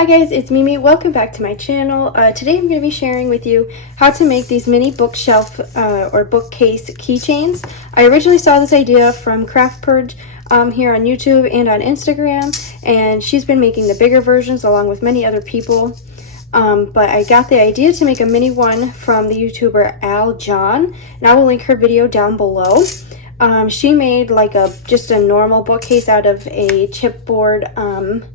Hi guys, it's Mimi. Welcome back to my channel. Today I'm going to be sharing with you how to make these mini bookshelf or bookcase keychains. I originally saw this idea from Craft Purge here on YouTube and on Instagram, and she's been making the bigger versions along with many other people. But I got the idea to make a mini one from the YouTuber Al John, and I will link her video down below. She made like just a normal bookcase out of a chipboard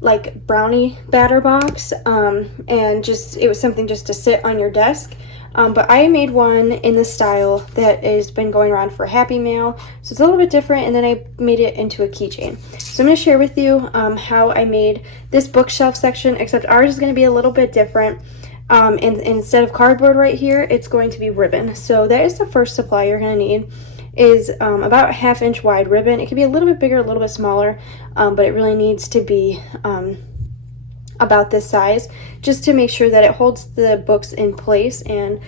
like brownie batter box, and just it was something just to sit on your desk. But I made one in the style that has been going around for Happy Mail, so it's a little bit different, and then I made it into a keychain. So I'm going to share with you how I made this bookshelf section, except ours is going to be a little bit different. And instead of cardboard right here, it's going to be ribbon. So that is the first supply you're going to need, is about 1/2 inch wide ribbon. It can be a little bit bigger, a little bit smaller, but it really needs to be about this size, just to make sure that it holds the books in place and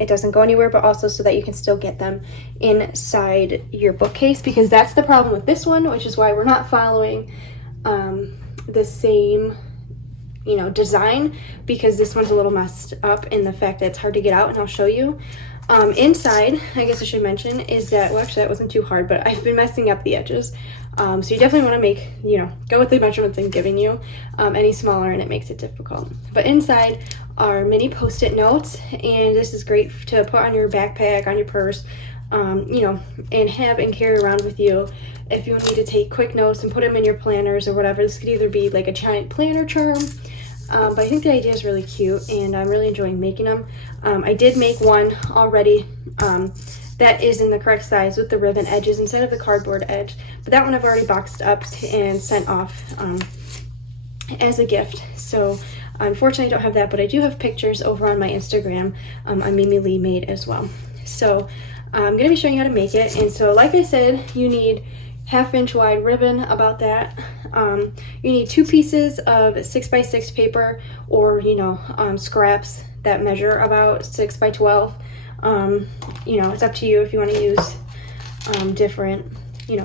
it doesn't go anywhere, but also so that you can still get them inside your bookcase, because that's the problem with this one, which is why we're not following the same design, because this one's a little messed up in the fact that it's hard to get out, and I'll show you. Inside, I guess I should mention, is that, well, actually that wasn't too hard, but I've been messing up the edges. So you definitely want to make, go with the measurements I'm giving you. Any smaller and it makes it difficult. But inside are mini Post-it notes, and this is great to put on your backpack, on your purse, and have and carry around with you if you need to take quick notes and put them in your planners or whatever. This could either be like a giant planner charm, but I think the idea is really cute, and I'm really enjoying making them. I did make one already that is in the correct size with the ribbon edges instead of the cardboard edge, but that one I've already boxed up and sent off as a gift. So unfortunately I don't have that, but I do have pictures over on my Instagram on Mimi Lee Made as well. So I'm going to be showing you how to make it. And so like I said, you need 1/2 inch wide ribbon, about that. You need 2 pieces of 6x6 paper, or scraps that measure about 6x12. It's up to you if you want to use different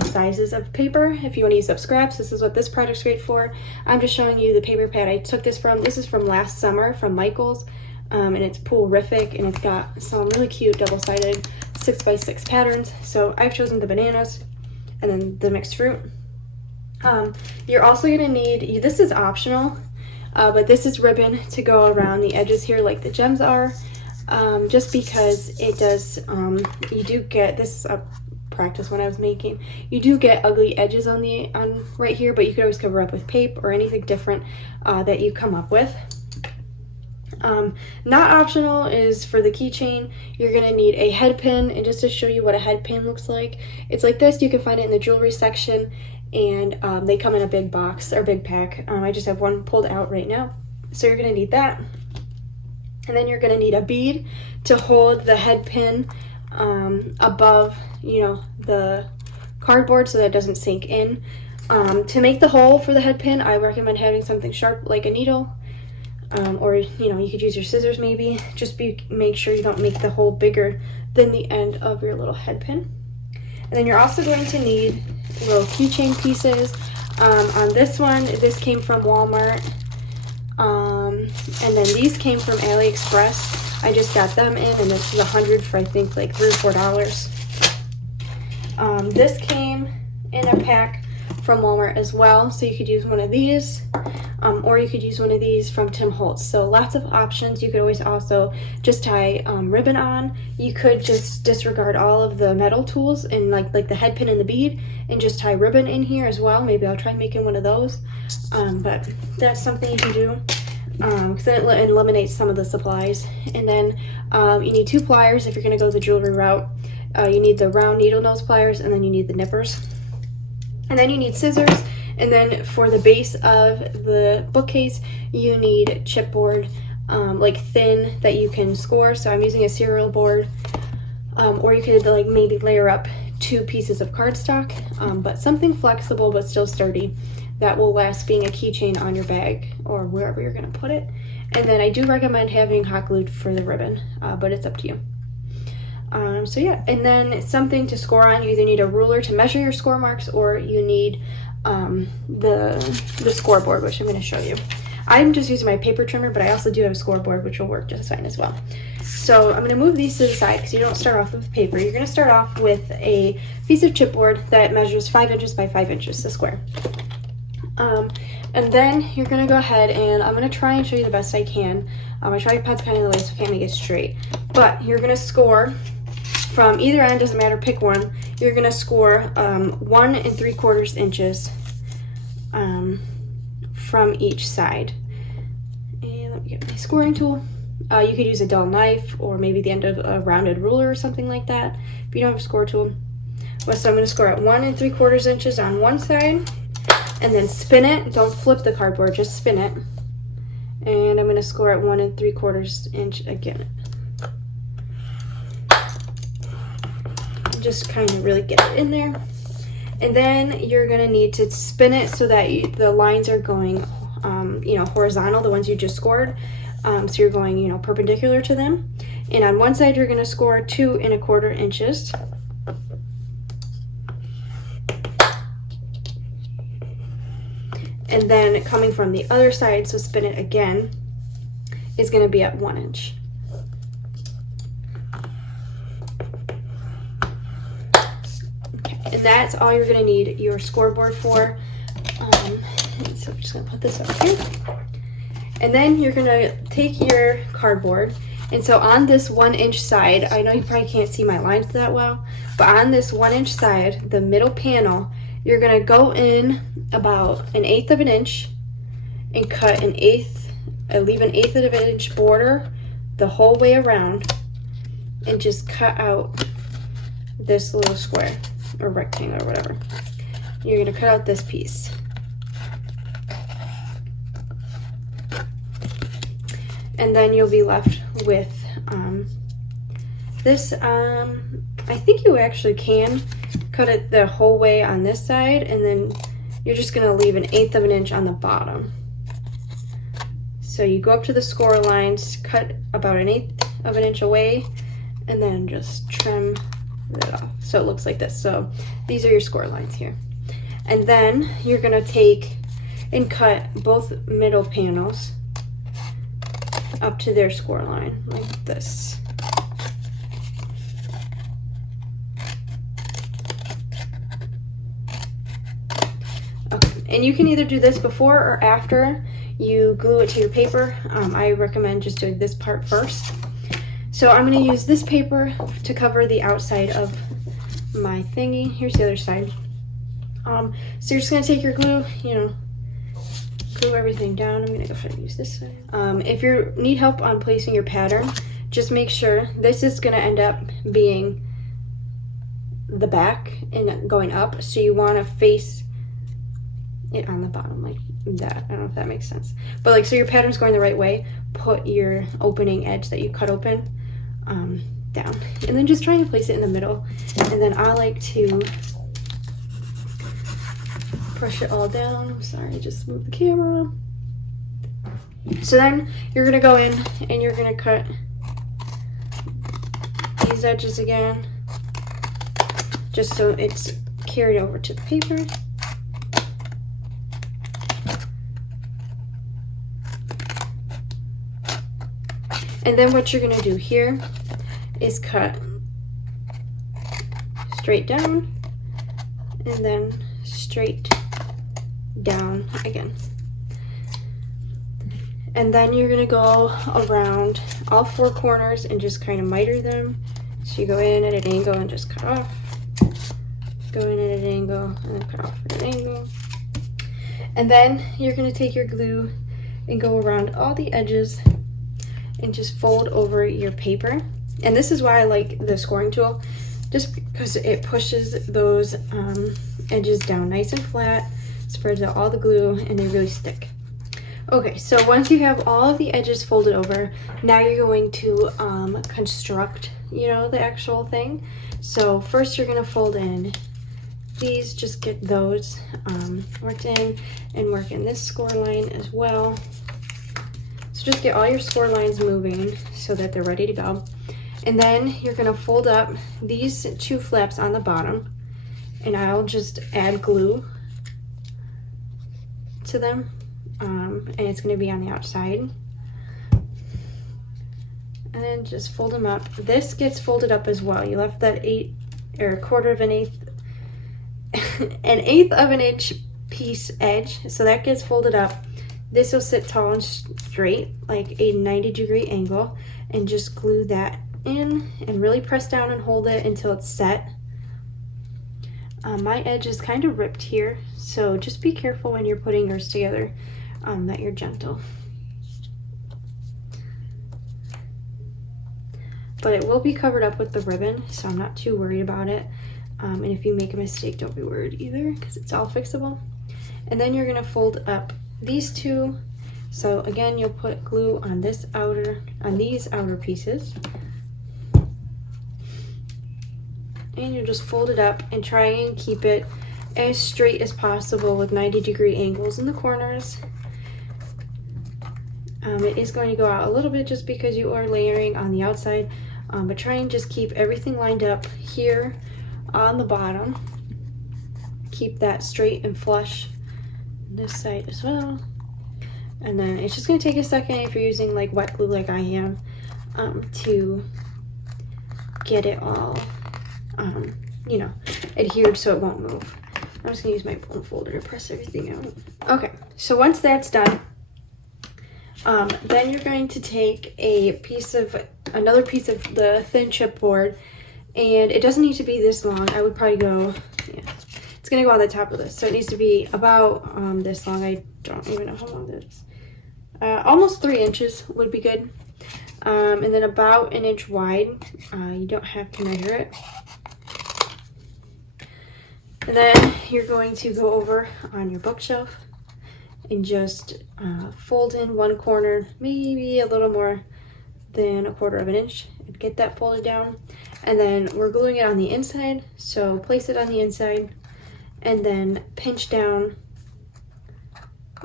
sizes of paper. If you want to use up scraps, this is what this project's great for. I'm just showing you the paper pad I took this from. This is from last summer from Michael's, and it's Poolrific, and it's got some really cute double-sided 6x6 patterns. So I've chosen the bananas and then the mixed fruit. You're also going to need, this is optional, but this is ribbon to go around the edges here like the gems are, just because it does, you do get, this is a practice when I was making, you do get ugly edges on right here, but you could always cover up with tape or anything different that you come up with. Not optional is for the keychain, you're going to need a head pin, and just to show you what a head pin looks like, it's like this. You can find it in the jewelry section, and they come in a big box or big pack. I just have one pulled out right now. So you're going to need that, and then you're going to need a bead to hold the head pin above the cardboard so that it doesn't sink in. To make the hole for the head pin, I recommend having something sharp like a needle. Or you could use your scissors maybe. Just make sure you don't make the hole bigger than the end of your little head pin. And then you're also going to need little keychain pieces. On this one, this came from Walmart, and then these came from AliExpress. I just got them in, and this is 100 for I think like $3 or $4. This came in a pack from Walmart as well, so you could use one of these, or you could use one of these from Tim Holtz. So lots of options. You could always also just tie ribbon on. You could just disregard all of the metal tools and like the head pin and the bead, and just tie ribbon in here as well. Maybe I'll try making one of those, but that's something you can do, because then it eliminates some of the supplies. And then you need 2 pliers if you're going to go the jewelry route. You need the round needle nose pliers, and then you need the nippers. And then you need scissors, and then for the base of the bookcase, you need chipboard, like thin, that you can score. So I'm using a cereal board, or you could like maybe layer up 2 pieces of cardstock, but something flexible but still sturdy that will last being a keychain on your bag or wherever you're going to put it. And then I do recommend having hot glue for the ribbon, but it's up to you. So yeah, and then something to score on. You either need a ruler to measure your score marks, or you need the scoreboard, which I'm going to show you. I'm just using my paper trimmer, but I also do have a scoreboard, which will work just fine as well. So I'm going to move these to the side because you don't start off with paper. You're going to start off with a piece of chipboard that measures 5 inches by 5 inches, the square. And then you're going to go ahead and I'm going to try and show you the best I can. My tripod's kind of in the way, so I can't make it straight. But you're going to score from either end, doesn't matter, pick one. You're going to score 1 3/4 inches from each side. And let me get my scoring tool. You could use a dull knife or maybe the end of a rounded ruler or something like that if you don't have a score tool. Well, so I'm going to score at 1 3/4 inches on one side and then spin it. Don't flip the cardboard, just spin it. And I'm going to score at 1 3/4 inch again. Just kind of really get it in there. And then you're going to need to spin it so that the lines are going, you know, horizontal, the ones you just scored. So you're going, you know, perpendicular to them. And on one side, you're going to score 2 1/4 inches. And then coming from the other side, so spin it again, is going to be at 1 inch. Okay, and that's all you're going to need your scoreboard for. So I'm just going to put this up here. And then you're going to take your cardboard. And so on this 1 inch side, I know you probably can't see my lines that well, but on this 1 inch side, the middle panel, you're going to go in about 1/8 of an inch and cut leave 1/8 of an inch border the whole way around and just cut out this little square or rectangle or whatever. You're going to cut out this piece. And then you'll be left with this. I think you actually can cut it the whole way on this side, and then you're just going to leave 1/8 of an inch on the bottom. So you go up to the score lines, cut about 1/8 of an inch away, and then just trim it off. So it looks like this. So these are your score lines here. And then you're going to take and cut both middle panels up to their score line like this. Okay. And you can either do this before or after you glue it to your paper. I recommend just doing this part first. So I'm going to use this paper to cover the outside of my thingy. Here's the other side. So you're just going to take your glue, you know, glue everything down. I'm gonna go ahead and use this side. If you need help on placing your pattern, just make sure this is gonna end up being the back and going up, so you want to face it on the bottom like that. I don't know if that makes sense, but like, so your pattern's going the right way. Put your opening edge that you cut open down, and then just try and place it in the middle. And then I like to brush it all down. I'm sorry, just move the camera. So then you're gonna go in and you're gonna cut these edges again, just so it's carried over to the paper. And then what you're gonna do here is cut straight down and then straight down again. And then you're gonna go around all 4 corners and just kind of miter them. So you go in at an angle and just cut off, go in at an angle and then cut off at an angle. And then you're gonna take your glue and go around all the edges and just fold over your paper. And this is why I like the scoring tool, just because it pushes those edges down nice and flat, spreads out all the glue, and they really stick. Okay, so once you have all of the edges folded over, now you're going to construct, you know, the actual thing. So first you're gonna fold in these, just get those worked in, and work in this score line as well. So just get all your score lines moving so that they're ready to go. And then you're gonna fold up these 2 flaps on the bottom, and I'll just add glue to them, and it's going to be on the outside. And then just fold them up. This gets folded up as well. You left that 1/8 of an inch piece edge, so that gets folded up. This will sit tall and straight, like a 90-degree angle, and just glue that in and really press down and hold it until it's set. My edge is kind of ripped here, so just be careful when you're putting yours together, that you're gentle. But it will be covered up with the ribbon, so I'm not too worried about it. And if you make a mistake, don't be worried either, because it's all fixable. And then you're gonna fold up these two. So again, you'll put glue on these outer pieces. And you just fold it up and try and keep it as straight as possible with 90-degree angles in the corners. It is going to go out a little bit just because you are layering on the outside, but try and just keep everything lined up here on the bottom. Keep that straight and flush on this side as well. And then it's just going to take a second if you're using like wet glue like I am, to get it all you know, adhered so it won't move. I'm just gonna use my bone folder to press everything out. Okay, so once that's done, then you're going to take another piece of the thin chipboard, and it doesn't need to be this long. I would probably go, yeah, it's gonna go on the top of this, so it needs to be about this long. I don't even know how long it is. Almost 3 inches would be good, and then about 1 inch wide. You don't have to measure it. And then you're going to go over on your bookshelf and just fold in one corner, maybe a little more than 1/4 of an inch, and get that folded down. And then we're gluing it on the inside, so place it on the inside and then pinch down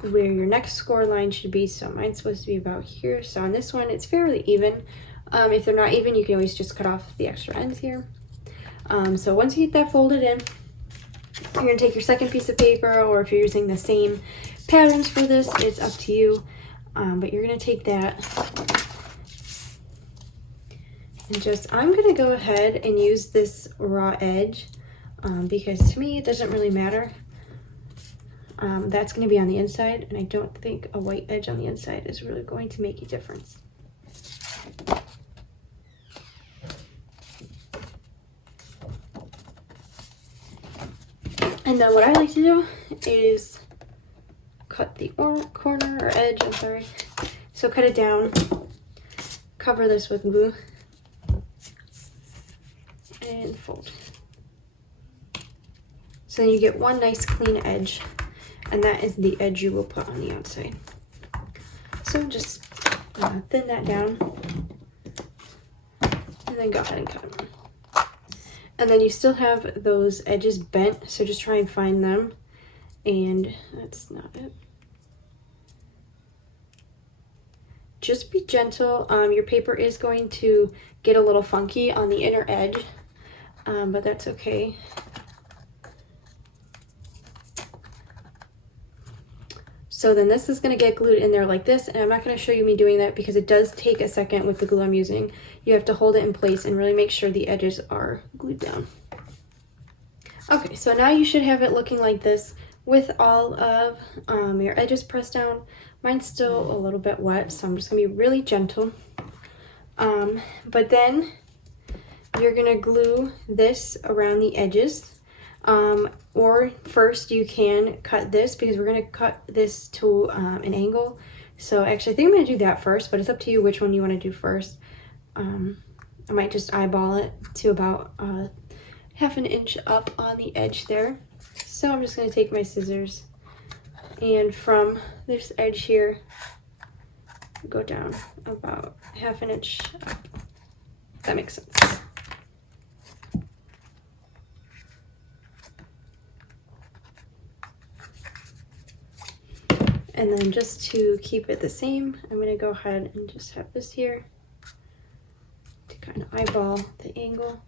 where your next score line should be. So mine's supposed to be about here. So on this one, it's fairly even. If they're not even, you can always just cut off the extra ends here. So once you get that folded in, you're going to take your second piece of paper, or if you're using the same patterns for this, it's up to you. But you're going to take that and I'm going to go ahead and use this raw edge, because to me it doesn't really matter. That's going to be on the inside, and I don't think a white edge on the inside is really going to make a difference. And then what I like to do is cut the corner or edge, I'm sorry. So cut it down, cover this with glue, and fold. So then you get one nice clean edge, and that is the edge you will put on the outside. So just thin that down, and then go ahead and cut them. And then you still have those edges bent, so just try and find them. And that's not it. Just be gentle. Your paper is going to get a little funky on the inner edge, but that's okay. So then this is going to get glued in there like this, and I'm not going to show you me doing that because it does take a second with the glue I'm using. You have to hold it in place and really make sure the edges are glued down. Okay, so now you should have it looking like this with all of your edges pressed down. Mine's still a little bit wet, so I'm just going to be really gentle. But then you're going to glue this around the edges. Or first you can cut this, because we're going to cut this to an angle. So actually I think I'm going to do that first, but it's up to you which one you want to do first. I might just eyeball it to about 1/2 inch up on the edge there. So I'm just going to take my scissors, and from this edge here, go down about 1/2 inch up. That makes sense. And then just to keep it the same, I'm going to go ahead and just have this here to kind of eyeball the angle.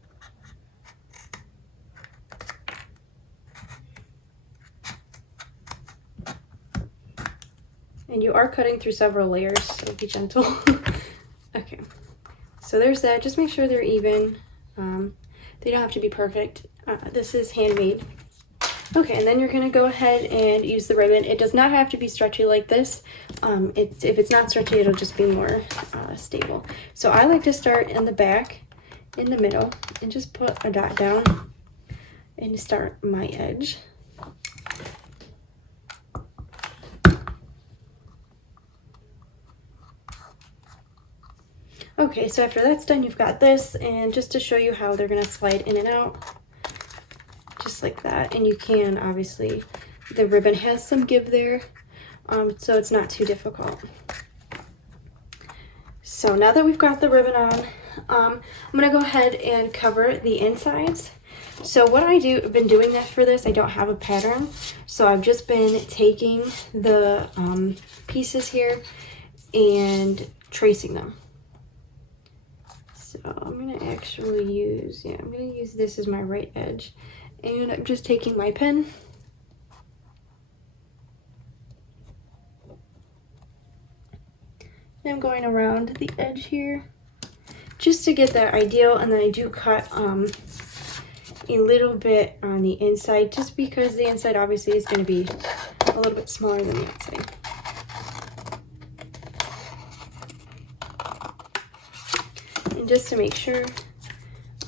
And you are cutting through several layers, so be gentle. Okay, so there's that. Just make sure they're even. They don't have to be perfect. This is handmade. Okay, and then you're gonna go ahead and use the ribbon. It does not have to be stretchy like this. If it's not stretchy, it'll just be more stable. So I like to start in the back, in the middle, and just put a dot down and start my edge. Okay, so after that's done, you've got this, and just to show you how they're gonna slide in and out, just like that. And you can, obviously, the ribbon has some give there, so it's not too difficult. So now that we've got the ribbon on, I'm gonna go ahead and cover the insides. So what I've been doing that for this, I don't have a pattern, so I've just been taking the pieces here and tracing them. So I'm gonna actually use, I'm gonna use this as my right edge. And I'm just taking my pen and I'm going around the edge here just to get that ideal. And then I do cut a little bit on the inside, just because the inside obviously is going to be a little bit smaller than the outside. And just to make sure,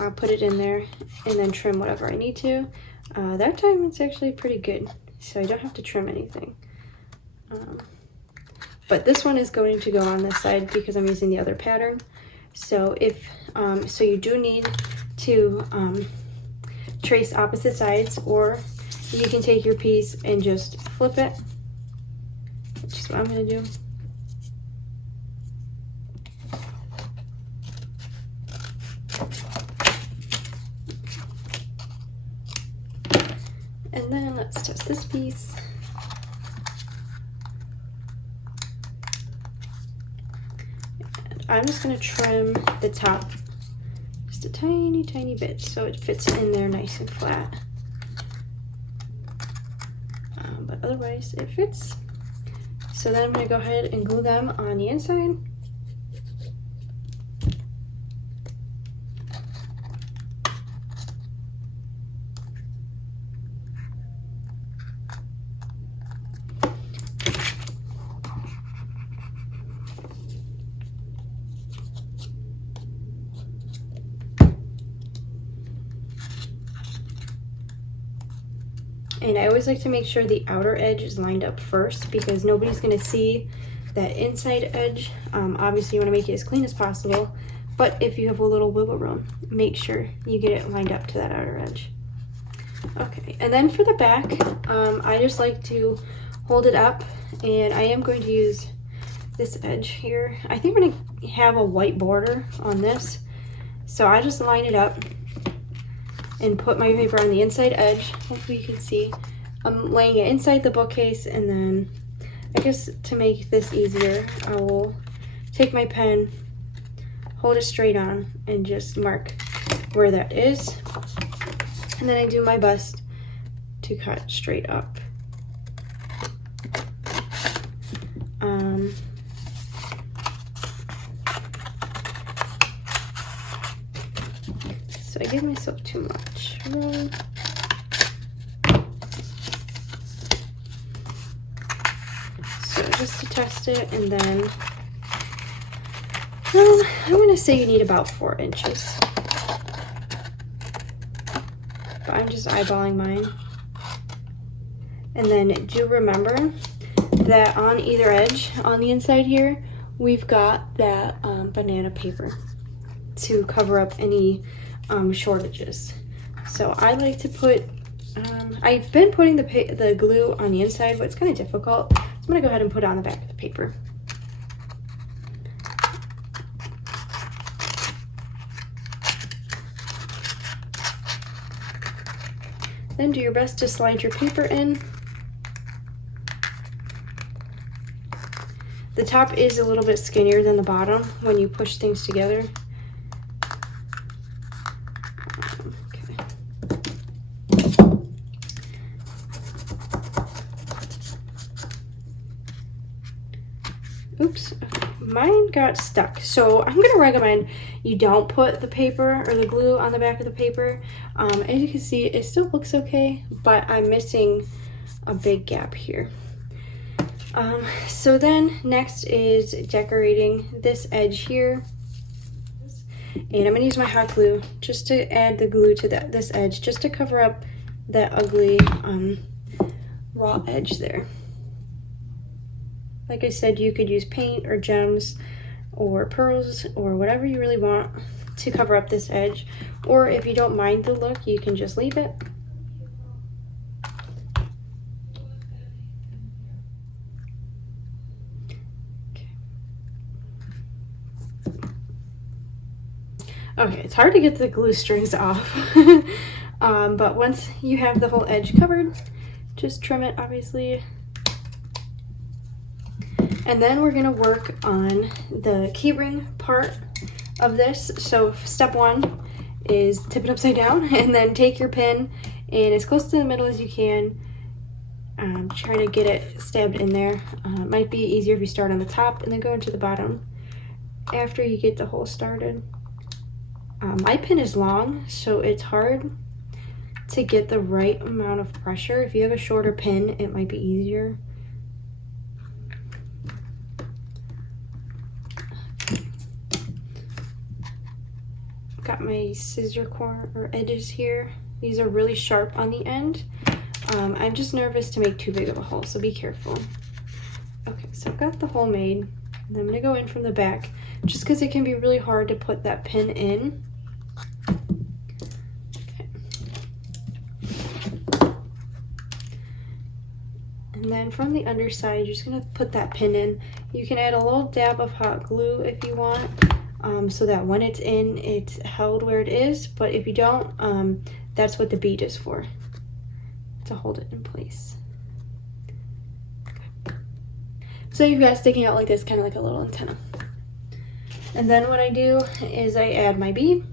I'll put it in there and then trim whatever I need to. That time it's actually pretty good, so I don't have to trim anything. But this one is going to go on this side because I'm using the other pattern. So so you do need to trace opposite sides, or you can take your piece and just flip it, which is what I'm going to do. And then let's test this piece. And I'm just going to trim the top just a tiny, tiny bit so it fits in there nice and flat. But otherwise it fits. So then I'm going to go ahead and glue them on the inside. And I always like to make sure the outer edge is lined up first, because nobody's going to see that inside edge. Obviously you want to make it as clean as possible, but if you have a little wiggle room, make sure you get it lined up to that outer edge. Okay, and then for the back, I just like to hold it up, and I am going to use this edge here. I think we're going to have a white border on this, so I just line it up and put my paper on the inside edge. Hopefully you can see. I'm laying it inside the bookcase, and then I guess to make this easier, I will take my pen, hold it straight on, and just mark where that is. And then I do my best to cut straight up. So I give myself too much room. So just to test it, and then, well, I'm gonna say you need about 4 inches. But I'm just eyeballing mine. And then do remember that on either edge, on the inside here, we've got that banana paper to cover up any shortages. So I like to put, I've been putting the glue on the inside, but it's kind of difficult. So I'm gonna go ahead and put it on the back of the paper. Then do your best to slide your paper in. The top is a little bit skinnier than the bottom when you push things together. mine got stuck. So I'm gonna recommend you don't put the paper or the glue on the back of the paper. As you can see, it still looks okay, but I'm missing a big gap here. So then next is decorating this edge here. And I'm gonna use my hot glue just to add the glue to this edge, just to cover up that ugly raw edge there. Like I said, you could use paint or gems or pearls or whatever you really want to cover up this edge. Or if you don't mind the look, you can just leave it. Okay, it's hard to get the glue strings off. But once you have the whole edge covered, just trim it, obviously. And then we're gonna work on the keyring part of this. So step one is tip it upside down and then take your pin and as close to the middle as you can. Try to get it stabbed in there. It might be easier if you start on the top and then go into the bottom after you get the hole started. My pin is long, so it's hard to get the right amount of pressure. If you have a shorter pin, it might be easier. Got my scissor corner or edges here. These are really sharp on the end. I'm just nervous to make too big of a hole, so be careful. Okay, so I've got the hole made. And I'm gonna go in from the back, just because it can be really hard to put that pin in. Okay. And then from the underside, you're just gonna put that pin in. You can add a little dab of hot glue if you want, so that when it's in, it's held where it is. But if you don't, that's what the bead is for, to hold it in place. Okay. So you've got it sticking out like this, kind of like a little antenna. And then what I do is I add my bead.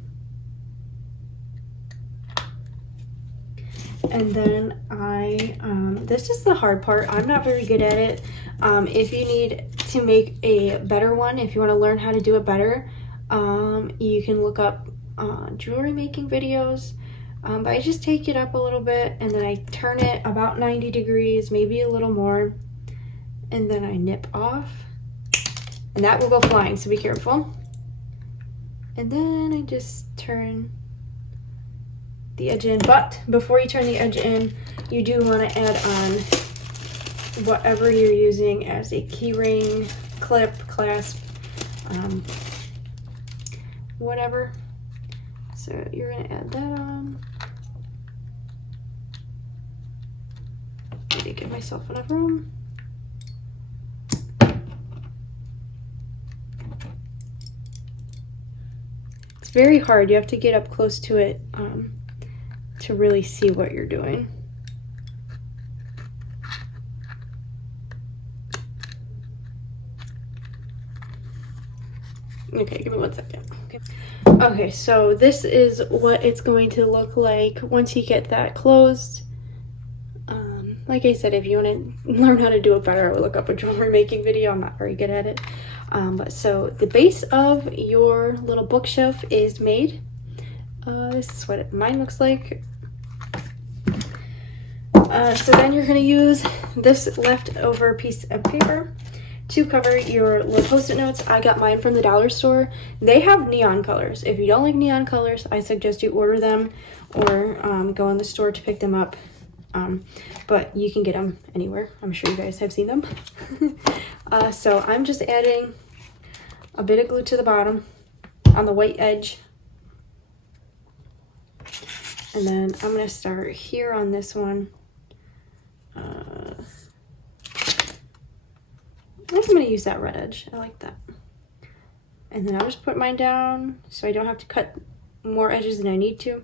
And then this is the hard part. I'm not very good at it. If you need to make a better one, if you want to learn how to do it better, you can look up jewelry making videos. But I just take it up a little bit and then I turn it about 90 degrees, maybe a little more, and then I nip off. And that will go flying, so be careful. And then I just turn the edge in. But before you turn the edge in, you do want to add on whatever you're using as a key ring, clip, clasp, whatever. So you're going to add that on. Maybe give myself enough room. It's very hard. You have to get up close to it to really see what you're doing. Okay, give me 1 second. Okay, so this is what it's going to look like once you get that closed. Like I said, if you want to learn how to do it better, I would look up a jewelry making video. I'm not very good at it. But so the base of your little bookshelf is made. This is what mine looks like. So then you're going to use this leftover piece of paper to cover your little post-it notes. I got mine from the dollar store. They have neon colors. If you don't like neon colors, I suggest you order them or go in the store to pick them up. But you can get them anywhere. I'm sure you guys have seen them. So I'm just adding a bit of glue to the bottom on the white edge. And then I'm going to start here on this one. I'm going to use that red edge. I like that. And then I'll just put mine down so I don't have to cut more edges than I need to.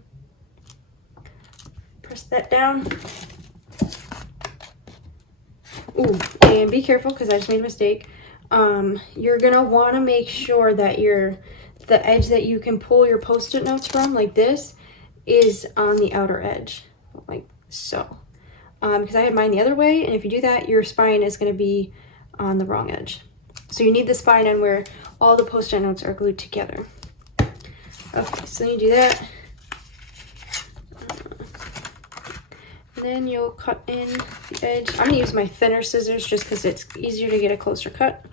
Press that down. Ooh, and be careful because I just made a mistake. You're going to want to make sure that the edge that you can pull your post-it notes from, like this, is on the outer edge, like so. Because I had mine the other way, and if you do that, your spine is going to be on the wrong edge. So you need the spine on where all the post-it notes are glued together. Okay, so you do that. And then you'll cut in the edge. I'm gonna use my thinner scissors just because it's easier to get a closer cut.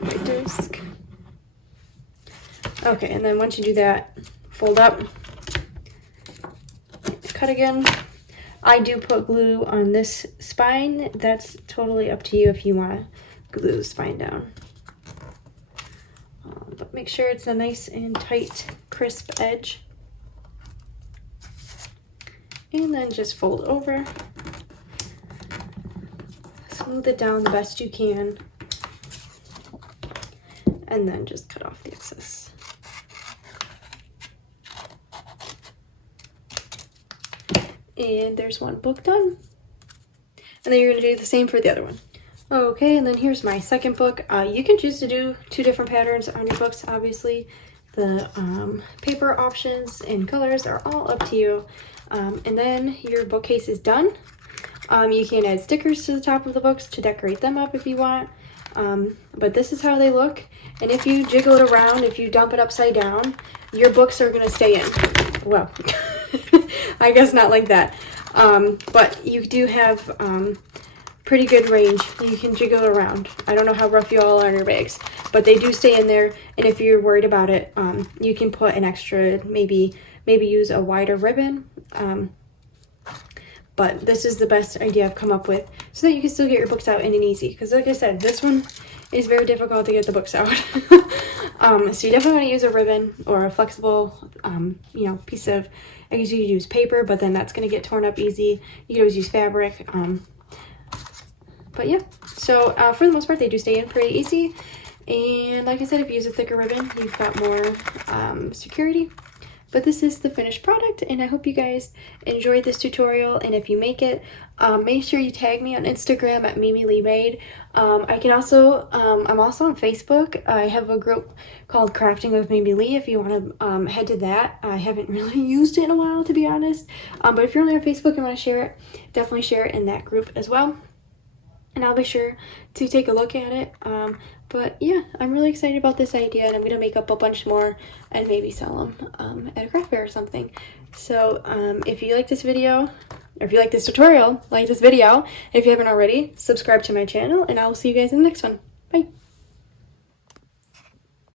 My disc. Okay, and then once you do that, fold up, cut again. I do put glue on this spine. That's totally up to you if you want to glue the spine down. But make sure it's a nice and tight, crisp edge. And then just fold over. Smooth it down the best you can. And then just cut off the excess. And there's one book done. And then you're going to do the same for the other one. Okay, and then here's my second book. You can choose to do 2 different patterns on your books, obviously. The paper options and colors are all up to you. And then your bookcase is done. You can add stickers to the top of the books to decorate them up if you want. But this is how they look. And if you jiggle it around, if you dump it upside down, your books are going to stay in. Well, I guess not like that. But you do have pretty good range. You can jiggle it around. I don't know how rough you all are in your bags, but they do stay in there. And if you're worried about it, you can put an extra, maybe use a wider ribbon. But this is the best idea I've come up with so that you can still get your books out in an easy. Because like I said, this one is very difficult to get the books out. So you definitely want to use a ribbon or a flexible, piece of, I guess you could use paper, but then that's going to get torn up easy. You could always use fabric. But yeah, so for the most part, they do stay in pretty easy. And like I said, if you use a thicker ribbon, you've got more security. But this is the finished product, and I hope you guys enjoyed this tutorial. And if you make it, make sure you tag me on Instagram at Mimi Lee Made. I can also, I'm also on Facebook. I have a group called Crafting with Mimi Lee if you want to head to that. I haven't really used it in a while, to be honest. But if you're only on Facebook and want to share it, definitely share it in that group as well. And I'll be sure to take a look at it. But yeah, I'm really excited about this idea, and I'm going to make up a bunch more and maybe sell them at a craft fair or something. So if you like this video, or if you like this tutorial, like this video, and if you haven't already, subscribe to my channel, and I will see you guys in the next one. Bye!